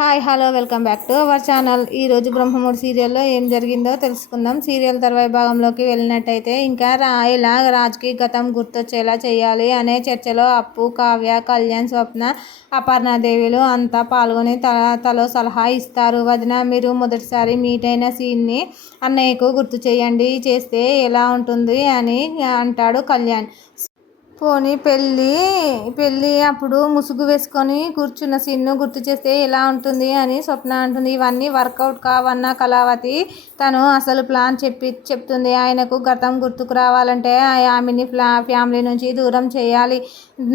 Hi hello welcome back to our channel. ఈరోజు బ్రహ్మమూడి సీరియల్లో ఏం జరిగిందో తెలుసుకుందాం. సీరియల్ తర్వాయి భాగంలోకి వెళ్ళినట్టయితే ఇంకా రా ఇలా రాజుకి గతం గుర్తొచ్చేలా చేయాలి అనే చర్చలో అప్పు కావ్య కళ్యాణ్ స్వప్న అపర్ణాదేవిలు అంతా పాల్గొని తల తలో సలహా ఇస్తారు. వదిన మీరు మొదటిసారి మీట్ అయిన సీన్ని అన్నయ్యకు గుర్తు చేయండి. చేస్తే ఎలా ఉంటుంది అని అంటాడు కళ్యాణ్. పోనీ పెళ్ళి పెళ్ళి అప్పుడు ముసుగు వేసుకొని కూర్చున్న సీన్ను గుర్తు చేస్తే ఎలా ఉంటుంది అని స్వప్న అంటుంది. ఇవన్నీ వర్కౌట్ కావన్న కళావతి తను అసలు ప్లాన్ చెప్పి చెప్తుంది. ఆయనకు గతం గుర్తుకు రావాలంటే ఆమెని ఫ్లా ఫ్యామిలీ నుంచి దూరం చేయాలి.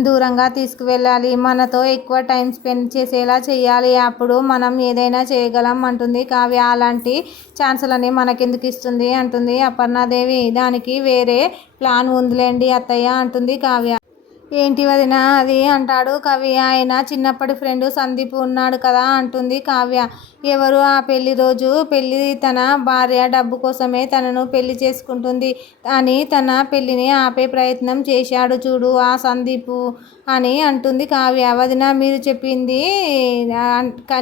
దూరంగా తీసుకువెళ్ళాలి. మనతో ఎక్కువ టైం స్పెండ్ చేసేలా చేయాలి. అప్పుడు మనం ఏదైనా చేయగలం అంటుంది కావ్య. అలాంటి ఛాన్సులని మనకెందుకు ఇస్తుంది? అంటుంది అపర్ణాదేవి. దానికి వేరే ప్లాన్ ఉందిలేండి అత్తయ్య అంటుంది కావ్య. ఏంటి వదిన? అది అంటాడు కవి. ఆయన చిన్నప్పటి ఫ్రెండ్ సందీప్ ఉన్నాడు కదా అంటుంది కావ్య. ఎవరు ఆ పెళ్ళి రోజు? పెళ్ళి తన భార్య డబ్బు కోసమే తనను పెళ్ళి చేసుకుంటుంది అని తన పెళ్ళిని ఆపే ప్రయత్నం చేశాడు చూడు ఆ సందీపు అని అంటుంది కావ్య. వదిన మీరు చెప్పింది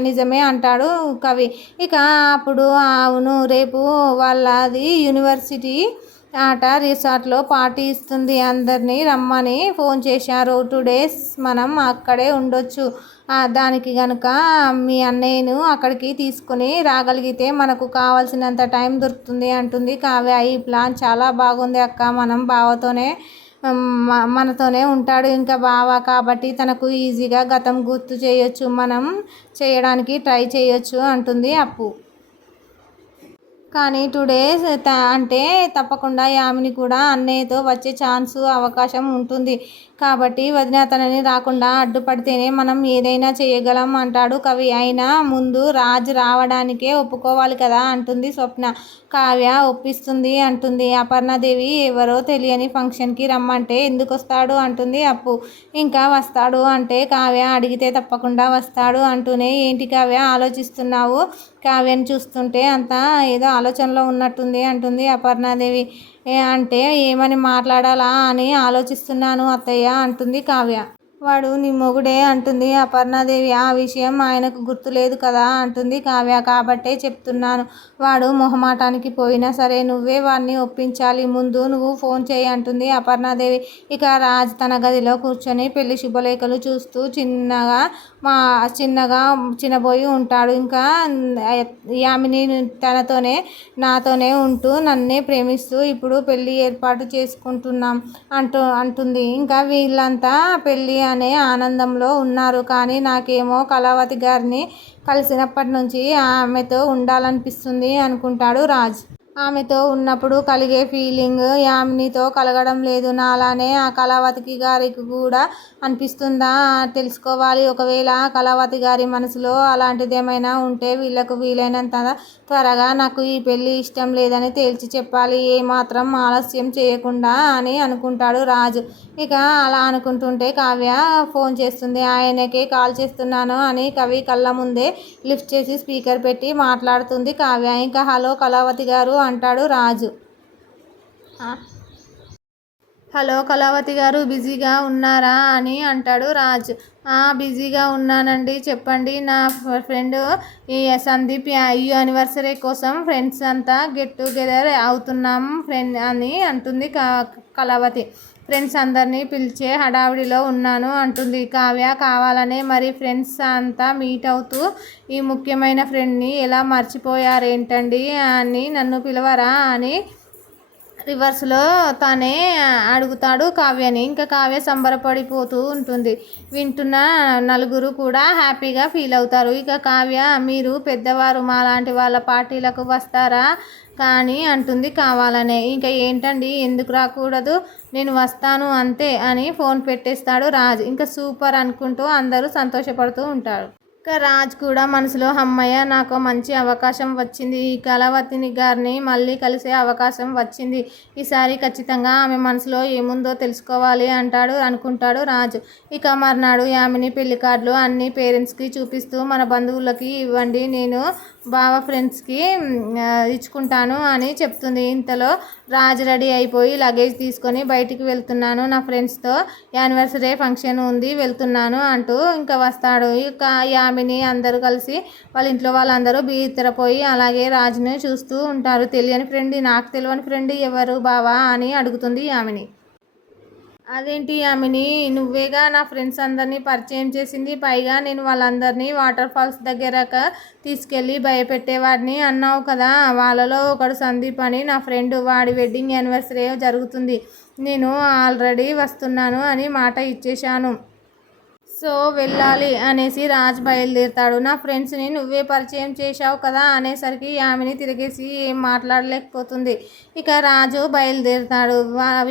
నిజమే అంటాడు కవి. ఇక అప్పుడు అవును రేపు వాళ్ళది యూనివర్సిటీ ఆట రిసార్ట్లో పార్టీ ఇస్తుంది అందరినీ రమ్మని ఫోన్ చేశారు. టూ డేస్ మనం అక్కడే ఉండొచ్చు. దానికి కనుక మీ అన్నయ్యను అక్కడికి తీసుకుని రాగలిగితే మనకు కావాల్సినంత టైం దొరుకుతుంది అంటుంది కావ్య. ఈ ప్లాన్ చాలా బాగుంది అక్క. మనం బావతోనే మనతోనే ఉంటాడు ఇంకా బావ కాబట్టి తనకు ఈజీగా గతం గుర్తు చేయొచ్చు. మనం చేయడానికి ట్రై చేయొచ్చు అంటుంది అప్పు. కానీ టూ డేస్ అంటే తప్పకుండా యామిని కూడా అన్నయ్యతో వచ్చే ఛాన్సు అవకాశం ఉంటుంది. కాబట్టి వదిన తనని రాకుండా అడ్డుపడితేనే మనం ఏదైనా చేయగలం అంటాడు కవి. అయినా ముందు రాజు రావడానికే ఒప్పుకోవాలి కదా అంటుంది స్వప్న. కావ్య ఒప్పిస్తుంది అంటుంది. అపర్ణాదేవి ఎవరో తెలియని ఫంక్షన్కి రమ్మంటే ఎందుకు వస్తాడు అంటుంది అప్పు. ఇంకా వస్తాడు అంటే కావ్య అడిగితే తప్పకుండా వస్తాడు అంటూనే ఏంటి కావ్య ఆలోచిస్తున్నావు? కావ్యని చూస్తుంటే అంతా ఏదో ఆలోచనలో ఉన్నట్టుంది అంటుంది అపర్ణాదేవి. అంటే ఏమని మాట్లాడాలా? అని ఆలోచిస్తున్నాను అత్తయ్య అంటుంది కావ్య. వాడు నీ మొగుడే అంటుంది. అపర్ణాదేవి ఆ విషయం ఆయనకు గుర్తులేదు కదా అంటుంది కావ్య. కాబట్టే చెప్తున్నాను. వాడు మొహమాటానికి పోయినా సరే నువ్వే వాడిని ఒప్పించాలి. ముందు నువ్వు ఫోన్ చేయి అంటుంది అపర్ణాదేవి. ఇక రాజ్ తన గదిలో కూర్చొని పెళ్ళి శుభలేఖలు చూస్తూ చిన్నగా మా చిన్నగా చిన్నబోయి ఉంటాడు. ఇంకా యామిని తనతోనే నాతోనే ఉంటూ నన్నే ప్రేమిస్తూ ఇప్పుడు పెళ్ళి ఏర్పాటు చేసుకుంటున్నాం అంటూ అంటుంది. ఇంకా వీళ్ళంతా పెళ్ళి అనే ఆనందంలో ఉన్నారు. కానీ నాకేమో కళావతి గారిని కలిసినప్పటి నుంచి ఆమెతో ఉండాలనిపిస్తుంది అనుకుంటాడు రాజ్. ఆమెతో ఉన్నప్పుడు కలిగే ఫీలింగ్ యామినితో కలగడం లేదు. నాలానే ఆ కళావతికి గారికి కూడా అనిపిస్తుందా? తెలుసుకోవాలి. ఒకవేళ కళావతి గారి మనసులో అలాంటిది ఏమైనా ఉంటే వీళ్ళకు వీలైనంత త్వరగా నాకు ఈ పెళ్ళి ఇష్టం లేదని తేల్చి చెప్పాలి. ఏమాత్రం ఆలస్యం చేయకుండా అని అనుకుంటాడు రాజు. ఇక అలా అనుకుంటుంటే కావ్య ఫోన్ చేస్తుంది. ఆయనకే కాల్ చేస్తున్నాను అని కవి కళ్ళ ముందే లిఫ్ట్ చేసి స్పీకర్ పెట్టి మాట్లాడుతుంది కావ్య. ఇంకా హలో కళావతి గారు అంటాడు రాజు. హలో కళావతి గారు బిజీగా ఉన్నారా అని అంటాడు రాజ్. బిజీగా ఉన్నానండి. చెప్పండి నా ఫ్రెండ్ ఈ సందీప్ ఈ యానివర్సరీ కోసం ఫ్రెండ్స్ అంతా గెట్ టుగెదర్ అవుతున్నాం ఫ్రెండ్ అని అంటుంది కళావతి. ఫ్రెండ్స్ అందరినీ పిలిచే హడావిడిలో ఉన్నాను అంటుంది. కావ్య కావాలనే మరి ఫ్రెండ్స్ అంతా మీట్ అవుతూ ఈ ముఖ్యమైన ఫ్రెండ్ని ఎలా మర్చిపోయారేంటండి అని నన్ను పిలవరా అని రివర్స్లో తనే అడుగుతాడు కావ్యని. ఇంకా కావ్య సంబరపడిపోతూ ఉంటుంది. వింటున్న నలుగురు కూడా హ్యాపీగా ఫీల్ అవుతారు. ఇక కావ్య మీరు పెద్దవారు మాలాంటి వాళ్ళ పార్టీలకు వస్తారా? కానీ అంటుంది కావాలనే. ఇంకా ఏంటండి? ఎందుకు రాకూడదు? నేను వస్తాను అంతే అని ఫోన్ పెట్టేస్తాడు రాజ్. ఇంకా సూపర్ అనుకుంటూ అందరూ సంతోషపడుతూ ఉంటారు. ఇక రాజ్ కూడా మనసులో అమ్మయ్య నాకు మంచి అవకాశం వచ్చింది. ఈ కళావతిని గారిని మళ్ళీ కలిసే అవకాశం వచ్చింది. ఈసారి ఖచ్చితంగా ఆమె మనసులో ఏముందో తెలుసుకోవాలి అంటాడు అనుకుంటాడు రాజు. ఇక మర్నాడు ఆమెని పెళ్ళి కార్డులు అన్ని పేరెంట్స్కి చూపిస్తూ మన బంధువులకి ఇవ్వండి నేను బావ ఫ్రెండ్స్కి ఇచ్చుకుంటాను అని చెప్తుంది. ఇంతలో రాజు రెడీ అయిపోయి లగేజ్ తీసుకొని బయటికి వెళ్తున్నాను. నా ఫ్రెండ్స్తో యానివర్సరీ ఫంక్షన్ ఉంది వెళ్తున్నాను అంటూ ఇంకా వస్తాడు. ఇక యామిని అందరూ కలిసి వాళ్ళ ఇంట్లో వాళ్ళందరూ బీతరపోయి అలాగే రాజుని చూస్తూ ఉంటారు. తెలియని ఫ్రెండ్ నాకు తెలియని ఫ్రెండ్ ఎవరు బావా అని అడుగుతుంది యామిని. అదేంటి ఆమెని నువ్వేగా నా ఫ్రెండ్స్ అందరినీ పరిచయం చేసింది పైగా నేను వాళ్ళందరినీ వాటర్ ఫాల్స్ దగ్గరక తీసుకెళ్ళి భయపెట్టేవాడిని అన్నావు కదా. వాళ్ళలో ఒకడు సందీప్ అని నా ఫ్రెండ్ వాడి వెడ్డింగ్ యానివర్సరీ జరుగుతుంది. నేను ఆల్రెడీ వస్తున్నాను అని మాట ఇచ్చేశాను. సో వెళ్ళాలి అనేసి రాజ్ బయలుదేరుతాడు. నా ఫ్రెండ్స్ని నువ్వే పరిచయం చేశావు కదా అనేసరికి యామిని తిరిగేసి ఏం మాట్లాడలేకపోతుంది. ఇక రాజు బయలుదేరుతాడు.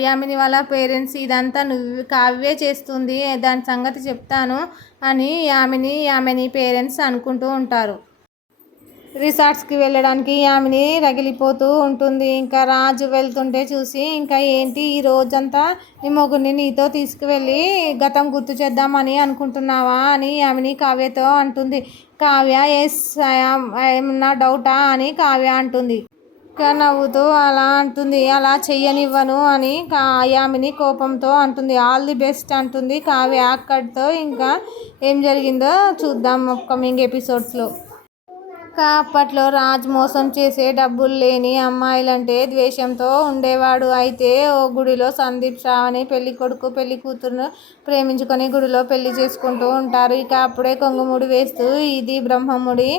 యామిని వాళ్ళ పేరెంట్స్ ఇదంతా నువ్వు కావ్యే చేస్తుంది. దాని సంగతి చెప్తాను అని యామిని యామిని పేరెంట్స్ అనుకుంటూ ఉంటారు. రిసార్ట్స్కి వెళ్ళడానికి ఆమెని రగిలిపోతూ ఉంటుంది. ఇంకా రాజు వెళ్తుంటే చూసి ఇంకా ఏంటి ఈ రోజంతా నీ మొగుడిని నీతో తీసుకువెళ్ళి గతం గుర్తు చేద్దామని అనుకుంటున్నావా అని ఆమెని కావ్యతో అంటుంది. కావ్య ఎస్ ఏమన్నా డౌటా? అని కావ్య అంటుంది. ఇంకా నవ్వుతూ అలా అంటుంది. అలా చెయ్యనివ్వను అని యామిని కోపంతో అంటుంది. ఆల్ ది బెస్ట్ అంటుంది కావ్య అక్కడితో. ఇంకా ఏం జరిగిందో చూద్దాం అప్కమింగ్ ఎపిసోడ్స్లో. అప్పట్లో రాజ్ మోసం చేసే డబ్బులు లేని అమ్మాయిలంటే ద్వేషంతో ఉండేవాడు. అయితే ఓ గుడిలో సందీప్ శ్రావణి పెళ్ళి కొడుకు పెళ్ళి కూతురును ప్రేమించుకొని గుడిలో పెళ్ళి చేసుకుంటూ ఉంటారు. ఇక అప్పుడే కొంగుముడి వేస్తూ ఇది బ్రహ్మముడి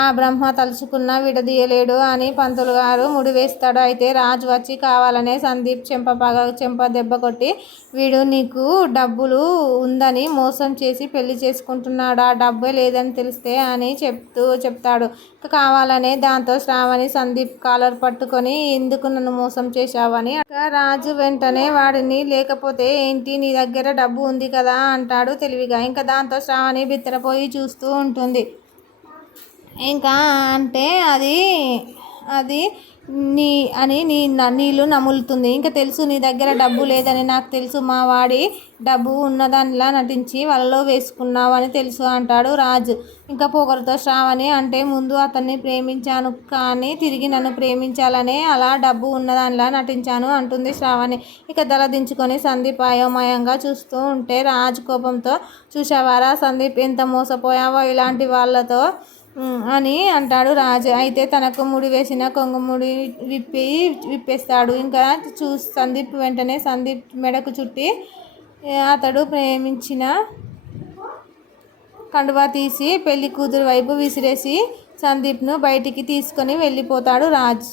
ఆ బ్రహ్మ తలుచుకున్న విడదీయలేడు అని పంతులు గారు ముడి వేస్తాడు. అయితే రాజు వచ్చి కావాలనే సందీప్ చెంప పగ చెంప దెబ్బ కొట్టి వీడు నీకు డబ్బులు ఉందని మోసం చేసి పెళ్ళి చేసుకుంటున్నాడు. ఆ డబ్బే లేదని తెలిస్తే అని చెప్తూ చెప్తాడు. కావాలనే దాంతో శ్రావణి సందీప్ కాలర్ పట్టుకొని ఎందుకు నన్ను మోసం చేశావని రాజు వెంటనే వాడిని లేకపోతే ఏంటి? నీ దగ్గర డబ్బు ఉంది కదా అంటాడు తెలివిగా. ఇంకా దాంతో శ్రావణి బిత్తరపోయి చూస్తూ ఉంటుంది. ఇంకా అంటే అది అది నీ అని నీ నీళ్ళు నములుతుంది. ఇంకా తెలుసు నీ దగ్గర డబ్బు లేదని నాకు తెలుసు. మా వాడి డబ్బు ఉన్నదానిలా నటించి వలలో వేసుకున్నావు అని తెలుసు అంటాడు రాజు. ఇంకా పొగరుతో శ్రావణి అంటే ముందు అతన్ని ప్రేమించాను కానీ తిరిగి నన్ను ప్రేమించాలనే అలా డబ్బు ఉన్నదానిలా నటించాను అంటుంది శ్రావణి. ఇక దళదించుకొని సందీప్ అయోమయంగా చూస్తూ ఉంటే రాజు కోపంతో చూసావారా సందీప్ ఎంత మోసపోయావో ఇలాంటి వాళ్ళతో అని అంటాడు రాజు. అయితే తనకు ముడి వేసిన కొంగుముడి విప్పి విప్పేస్తాడు. ఇంకా చూ సందీప్ వెంటనే సందీప్ మెడకు చుట్టి అతడు ప్రేమించిన కండువా తీసి పెళ్ళి కూతురు వైపు విసిరేసి సందీప్ను బయటికి తీసుకొని వెళ్ళిపోతాడు రాజ్.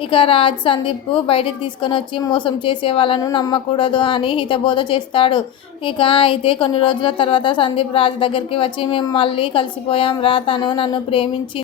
ఇక రాజ్ సందీప్ బయటికి తీసుకొని వచ్చి మోసం చేసే వాళ్ళను నమ్మకూడదు అని హితబోధ చేస్తాడు. ఇక అయితే కొన్ని రోజుల తర్వాత సందీప్ రాజ్ దగ్గరికి వచ్చి మేము మళ్ళీ కలిసిపోయాం రా తను నన్ను ప్రేమించి